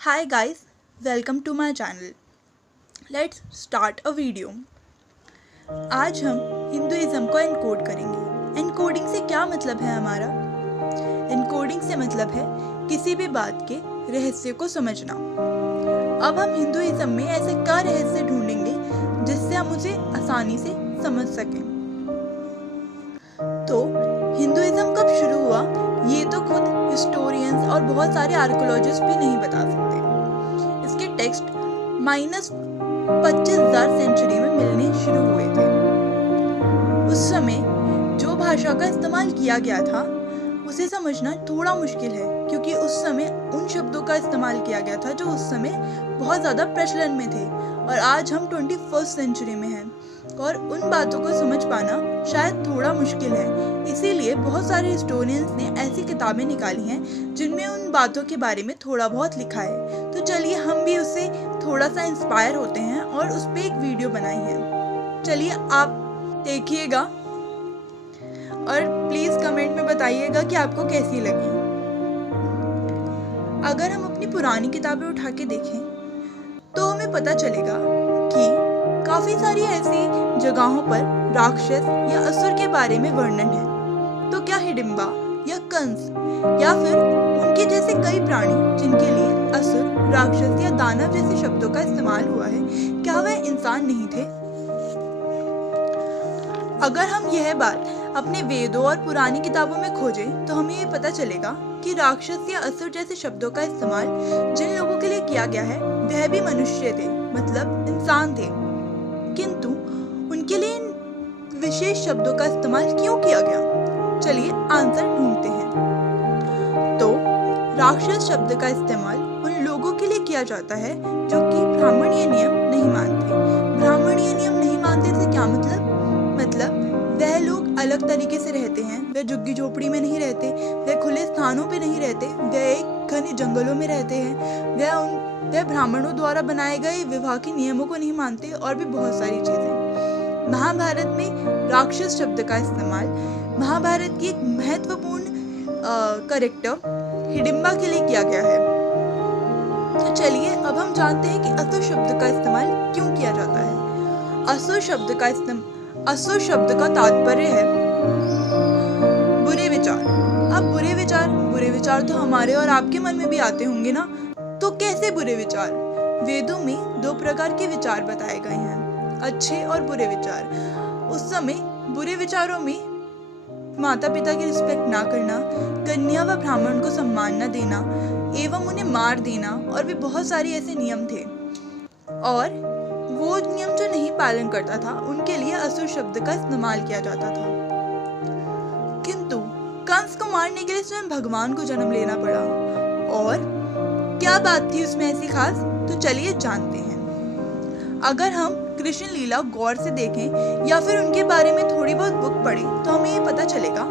Hi guys, welcome to my channel. Let's start a video. आज हम Hinduism को encode करेंगे। एनकोडिंग से क्या मतलब है हमारा? एनकोडिंग से मतलब है किसी भी बात के रहस्य को समझना। अब हम हिंदुइज्म में ऐसे क्या रहस्य ढूंढेंगे जिससे हम उसे आसानी से समझ सकें। तो हिंदुइज्म कब शुरू हुआ ये तो खुद हिस्टोरियंस और बहुत सारे आर्कियोलॉजिस्ट भी नहीं बता सकते। इसके टेक्स्ट -25,000 सेंचुरी में मिलने शुरू हुए थे। उस समय जो भाषा का इस्तेमाल किया गया था उसे समझना थोड़ा मुश्किल है, क्योंकि उस समय उन शब्दों का इस्तेमाल किया गया था जो उस समय बहुत ज़्यादा प्रचलन में थे, और आज हम 21st सेंचुरी में हैं और उन बातों को समझ पाना शायद थोड़ा मुश्किल है। इसीलिए बहुत सारे हिस्टोरियंस ने ऐसी किताबें निकाली हैं जिनमें उन बातों के बारे में थोड़ा बहुत लिखा है। तो चलिए हम भी उससे थोड़ा सा इंस्पायर होते हैं और उस पर एक वीडियो बनाई है। चलिए आप देखिएगा और प्लीज़ कमेंट में बताइएगा कि आपको कैसी लगी। अगर हम अपनी पुरानी किताबें उठा के देखें तो हमें पता चलेगा कि काफ़ी सारी ऐसी जगहों पर राक्षस या असुर के बारे में वर्णन है। तो क्या हिडिंबा या कंस या फिर उनके जैसे कई प्राणी जिनके लिए असुर, राक्षस या दानव जैसे शब्दों का इस्तेमाल हुआ है, क्या वह इंसान नहीं थे? अगर हम यह बात अपने वेदों और पुरानी किताबों में खोजें तो हमें ये पता चलेगा कि राक्षस या असुर जैसे शब्दों का इस्तेमाल जिन लोगों के लिए किया गया है वह भी मनुष्य थे, मतलब इंसान थे। किंतु उनके लिए इन विशेष शब्दों का इस्तेमाल क्यों किया गया? चलिए आंसर ढूंढते हैं। तो राक्षस शब्द का इस्तेमाल उन लोगों के लिए किया जाता है जो कि ब्राह्मणीय नियम नहीं मानते। ब्राह्मणीय नियम नहीं मानते से क्या मतलब वह लोग अलग तरीके से रहते हैं। वह झुग्गी झोपड़ी में नहीं रहते, वह खुले स्थानों पे नहीं रहते, वह एक घने जंगलों में रहते हैं, वह ब्राह्मणों द्वारा बनाए गए विवाह के नियमों को नहीं मानते, और भी बहुत सारी चीजें। महाभारत में राक्षस शब्द का इस्तेमाल महाभारत की एक महत्वपूर्ण कैरेक्टर हिडिंबा के लिए किया गया है। तो चलिए अब हम जानते हैं कि असुर शब्द का इस्तेमाल क्यों किया जाता है। असुर शब्द का तात्पर्य है बुरे विचार। अब बुरे विचार तो हमारे और आपके मन में भी आते होंगे ना। तो कैसे बुरे विचार? वेदों में 2 प्रकार के विचार बताए गए हैं, अच्छे और बुरे विचार। उस समय बुरे विचारों में माता पिता की रिस्पेक्ट ना करना, कन्या व ब्राह्मण को सम्मान न देना एवं उन्हें मार देना, और भी बहुत सारे ऐसे नियम थे। और वो नियम जो नहीं पालन करता था उनके लिए असुर शब्द का इस्तेमाल किया जाता था। किंतु कंस को मारने के लिए स्वयं भगवान को जन्म लेना पड़ा, और क्या बात थी उसमें ऐसी खास? तो चलिए जानते हैं। अगर हम कृष्ण लीला गौर से देखें या फिर उनके बारे में थोड़ी बहुत बुक पढ़ें तो हमें ये पता चलेगा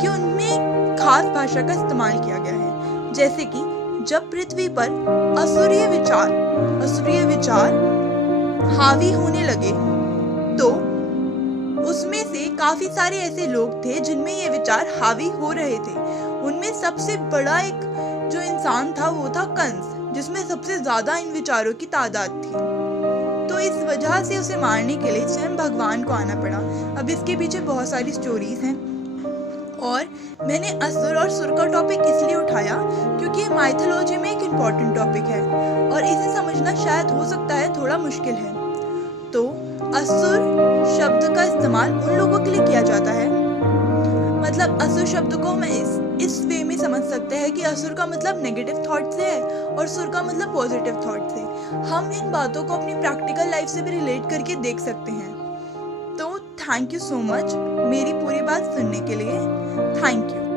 कि उनमें खास भाषा का इस्तेमाल किया गया है। जैसे कि जब पृथ्वी पर असुरीय विचार हावी होने लगे तो उसमें से काफी सारे ऐसे लोग थे जिनमें ये विचार हावी हो रहे थे। उनमें सबसे बड़ा एक जो इंसान था वो था कंस, जिसमें सबसे ज्यादा इन विचारों की तादाद थी। तो इस वजह से उसे मारने के लिए स्वयं भगवान को आना पड़ा। अब इसके पीछे बहुत सारी स्टोरीज हैं, और मैंने असुर और सुर का टॉपिक इसलिए उठाया क्योंकि ये माइथोलॉजी में एक इम्पॉर्टेंट टॉपिक है और इसे समझना शायद हो सकता है थोड़ा मुश्किल है। तो असुर शब्द का इस्तेमाल उन लोगों के लिए किया जाता है, मतलब असुर शब्द को मैं इस वे में समझ सकते हैं कि असुर का मतलब नेगेटिव थॉट से है और सुर का मतलब पॉजिटिव थॉट से। हम इन बातों को अपनी प्रैक्टिकल लाइफ से भी रिलेट करके देख सकते हैं। तो थैंक यू सो मच मेरी पूरी बात सुनने के लिए। Thank you.